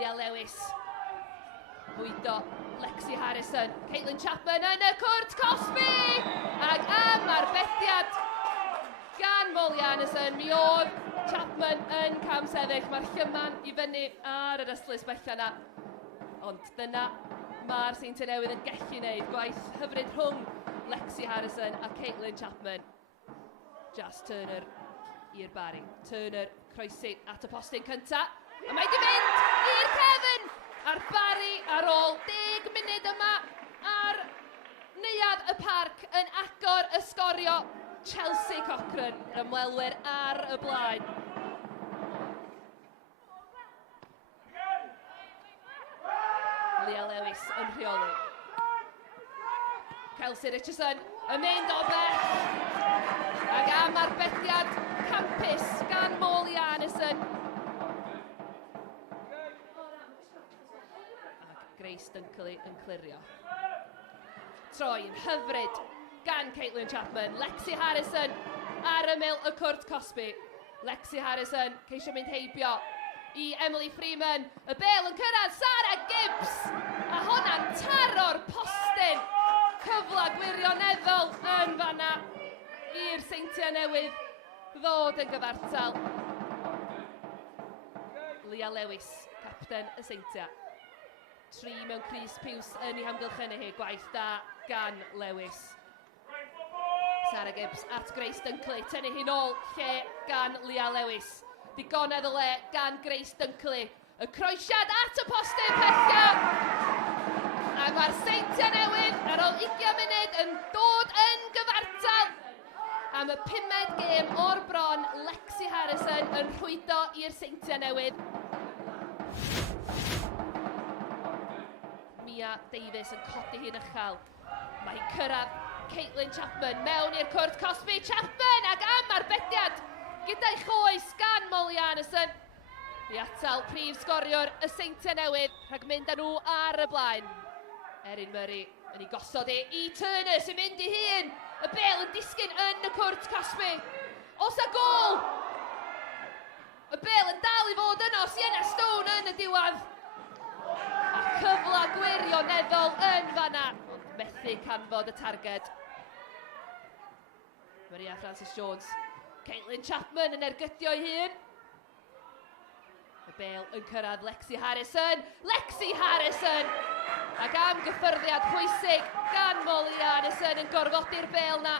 Leah Lewis. Bwydo Lexi Harrison. Caitlin Chapman yn y cwrt Cosby. Ac am arbediad gan Molly Anderson. Mi oedd Chapman yn cam sefyll. Mae'r llyman i fyny ar yr yslys bella yna. Ond dyna mae'r Seintiau Newydd yn gallu wneud. Gwaith hyfryd rhwng Lexi Harrison a Caitlin Chapman. Jas Turner i'r Barri. Turner croesi at y postyn cynta. A mae di mynd i'r cefn a'r Barri ar ôl 10 munud yma ar neuadd y parc yn agor y sgorio. Chelsea Cochran, ymwelwyr ar y blaen. Leah Lewis yn rheoli. Kelsey Richardson yn mynd o bell. Ac am arbediad campus gan Molly Anderson. Ac Grace Dunkley yn clirio. Troi'n hyfryd gan Caitlin Chapman. Lexi Harrison ar ymyl y cwrt Cosby. Lexi Harrison ceisio mynd heibio i Emily Freeman. Y bel yn cyrraedd Sarah Gibbs. A hwnna'n taro'r postyn. Cyfla gwirioneddol yn fanna i'r Seintiau Newydd ddod yn gyfartal. Leah Lewis, capten y Seintiau. 3 mewn crys piws yn ei hamgylchynu hi. Gwaith da gan Lewis. Sarah Gibbs at Grace Dunkley. Tynnu hi nôl lle gan Leah Lewis. Digonedd o le gan Grace Dunkley. Y croesiad at y postyn pella. A mae'r Seintiau Newydd ar ôl 20 munud yn dod yn gyfartal. Am y 5th gêm o'r bron, Lexi Harrison yn rhwydo i'r Seintiau Newydd. Mia Davies yn codi hi'n uchel. Mae hi'n cyrraedd Caitlin Chapman mewn i'r cwrt Cosby. Chapman ac am arbediad gyda'i choes gan Molly Anderson. I atal prif sgoriwr y Seintiau Newydd rhag mynd â nhw ar y blaen. Erin Murray yn ei gosod i Turner sy'n mynd i hun. Y bel yn disgyn yn y cwrt Cosby. Os a gol! Y bel yn dal i fod yno. Sienna Stone yn y diwedd. A cyfla gwirioneddol yn fanna. Ond methu canfod y targed. Maria Francis Jones. Caitlin Chapman yn ergydio ei hun. Y bel yn cyrraedd Lexi Harrison. Lexi Harrison! Ac am gyffyrddiad pwysig gan Molly Anderson yn gorfodi'r bel na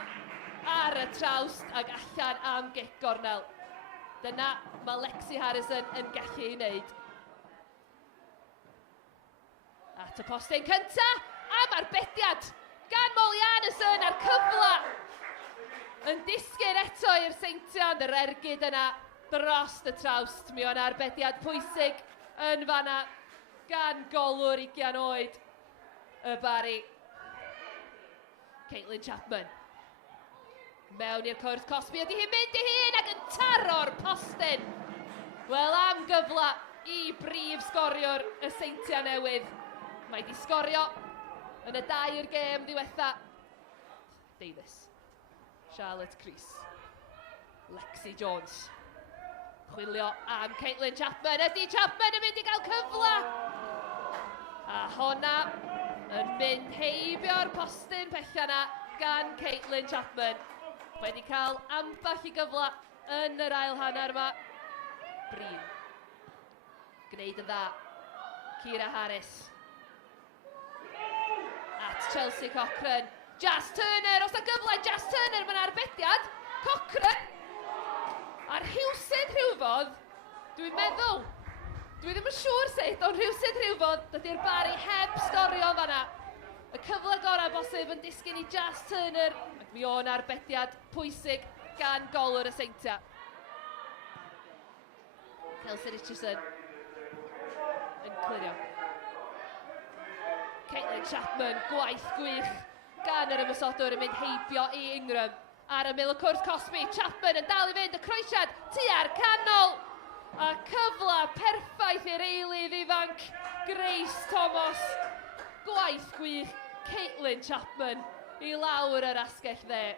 ar y trawst ac allan am gic gornel. Dyna mae Lexi Harrison yn gallu ei wneud. At y postyn cynta, am arbediad gan Molly Anderson a'r cyfla. Yn disgyn eto i'r Seintiau, yr ergyd yna dros y trawst. Mi o'n arbediad pwysig yn fanna gan golwr 20 oed y Barri. Caitlin Chapman. Mewn i'r cwrt Cosby, ydy hi'n mynd i hun ac yn taro'r postyn. Wel, am gyfla i brif sgoriwr y Seintiau Newydd. Mae di sgorio yn y 2 gêm ddiwetha. Davies. Charlotte Chris. Lexi Jones. Chwilio am Caitlin Chapman. Ydy Chapman yn mynd i gael cyfla. A honna yn mynd heibio'r postyn pella na gan Caitlin Chapman. Wedi cael ambell i gyfla yn yr ail hanner yma. Brin. Gwneud yn dda. Ciara Harris. At Chelsea Cochran. Jas Turner, os da gyfle Jas Turner mewn arbediad. Cochran. A'r rhywsyd rhywfodd, dwi'n meddwl, dwi ddim yn siŵr sut, ond rhywsyd rhywfodd, dydy'r Barri heb sgorio fanna. Y cyfle gorau bosib yn disgyn i Jas Turner, ac mi o'n arbediad pwysig gan golwr y Seintiau. Kelsey Richardson yn clirio. Caitlin Chapman, gwaith gwych gan yr ymysodwr yn mynd heibio i Ingram. Ar ymyl y cwrs Cosby, Chapman yn dal i fynd y croesiad tua'r canol. A cyfla perffaith i'r eilydd ifanc, Grace Thomas. Gwaith gwych, Caitlin Chapman i lawr yr asgell dde.